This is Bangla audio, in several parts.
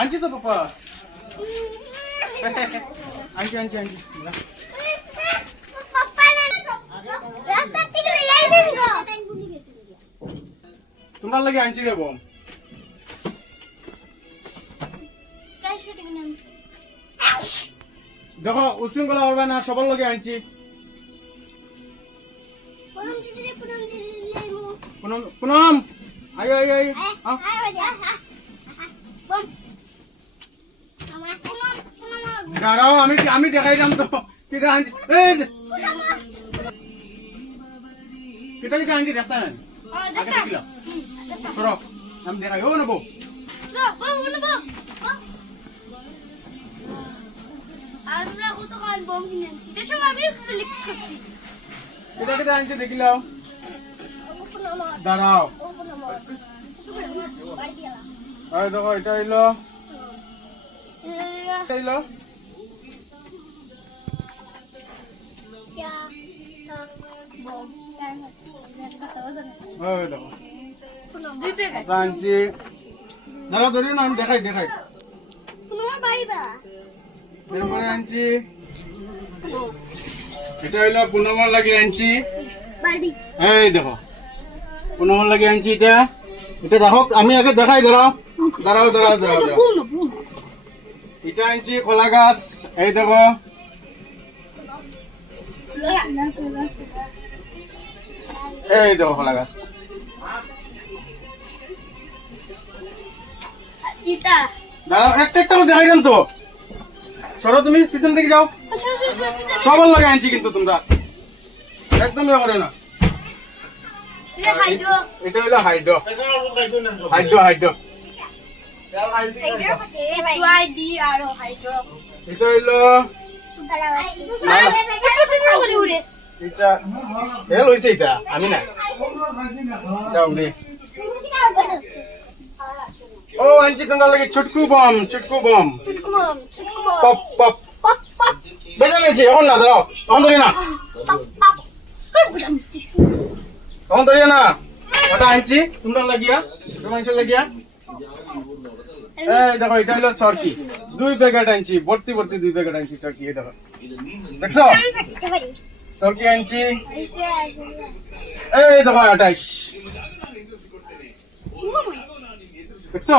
আনছি তো পাপা আনছি আনছি আনছি তোমরা লাগে আনছি রে বোম দেখো উশৃঙ্খলা করবে না সবার লগে আনছি পুনম আয় আয় আয় দাঁড়াও আমি দেখাইলাম তো কিটা আনছি কিটা কিটা আনছি দেখতা না আগে দেখিলাম সরো আমি দেখাই ও না বউ আমরা কতক্ষণ বম কিনেছি দেশে আমি সিলেক্ট করছি কিটা কিটা আনছি দেখিলাম দাঁড়াও এই দেখো এটা হইলো হইলো ওই দেখো আনছি দাঁড়াও ধরিও না আমি দেখাই এরপরে আনছি এটা হইলো পুনমর লাগে আনছি এই দেখো পুনমর লাগে আনছি এটা দেখো আমি আগে দেখাই দাঁড়াও এটা আনছি কলা গাছ এই দেখো এই দেখো কলা গাছ দাঁড়াও একটা করে দেখাইলাম তো সরো তুমি পিছন দিকে যাও সবার লাগে আনছি কিন্তু তোমরা একদম করে না এটা হলো হাইড্রো এটা হইলো এটা হেল হইছে এটা আমি না যাও রে ও আনছি তোমরা লাগে চুটকু বম পপ পপ বেজা গেছে এখন না দাঁড়াও তখন ধরি না ওটা আনছি তোমরা লাগিয়া মানুষের লাগিয়া এই দেখো এটা হলো সরকি 2 প্যাকেট আনছি ভর্তি 2 প্যাকেট আনছি সরকি এই দেখো দেখছো সরকি আনছি এই দেখো 28 দেখছো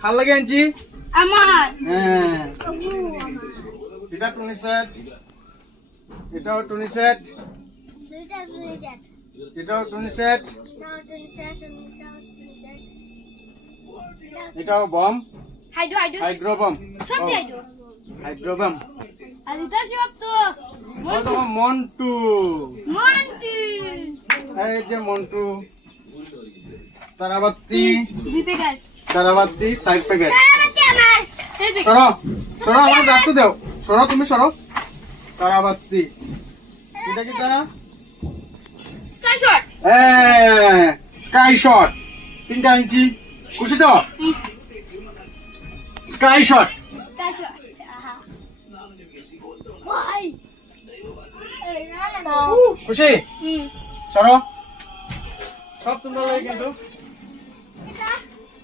খাল লাগে আনছি আমার হ্যাঁ এটা টুনি সেট এটাও টুনি সেট এটাও টুনি সেট এটাও বম হাইড্রো বম আর এটা সব তো মন্টু এই যে মন্টু তারাবাতি 6 প্যাকেট সরো আমার রাখতে দাও তুমি সরো তারাবাতি এটা কি তা স্কাই শট 3টা ইঞ্চি খুশি তো স্কাই শট খুশি সরো সব তোমরা লাগে কিন্তু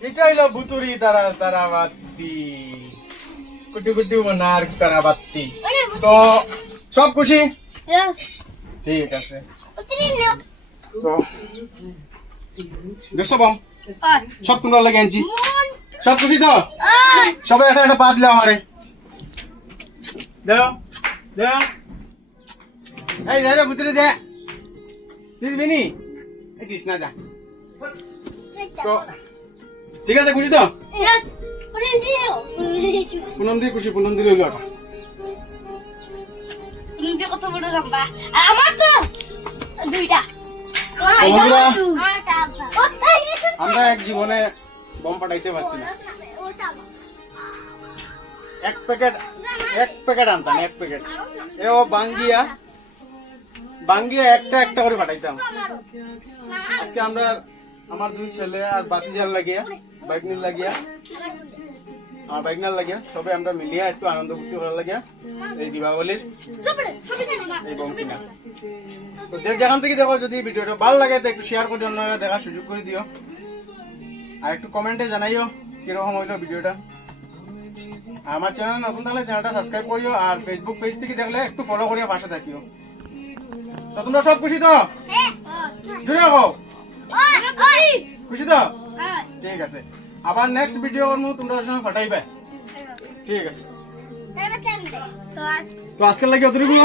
এটা হইলো বুতুরি তারাবাতি কুটি মনার তারাবাতি তো সব খুশি ঠিক আছে তো দেখছো বম সব তোমরা লাগে আনছি সব খুশি তো সবাই একটা পা দিলাম আমারে দাও এই দাদা বুতুরি দে তুই দিবি এই দিস না যা তো ঠিক আছে খুশি তো পুনম দিয়ে খুশি পুনম দিয়ে রইল কত বড় লম্বা আমার তো 2টা আমরা এক জীবনে বম পাঠাইতে পারছি না এক প্যাকেট আনতাম 1 প্যাকেট ও বাঙ্গিয়া একটা করে পাঠাইতাম আজকে আমরা আমার 2 ছেলে আর বাতিজার লাগিয়া বাইকনার লাগিয়া সবাই আমরা মিলিয়া একটু আনন্দ ফুর্তি করার লাগিয়া এই দীপাবলির এই বম কিনা তো যে যেখান থেকে দেখো যদি ভিডিওটা ভালো লাগে তো একটু শেয়ার করে অন্যরা দেখার সুযোগ করে দিও আর একটু কমেন্টে জানাইও কিরকম হইলো ভিডিওটা। আমার চ্যানেল নতুন থাকলে চ্যানেলটা সাবস্ক্রাইব করিও, আর ফেসবুক পেজ থেকে দেখলে একটু ফলো করিও, পাশে থাকিও। তো তোমরা সব খুশি তো? জুড়ে রাখো, খুশি তো? ঠিক আছে, আবার নেক্সট ভিডিও করবো, তোমরা ওর সঙ্গে ফাটাইবে। ঠিক আছে, তো আজকের লাগে অতটুকু।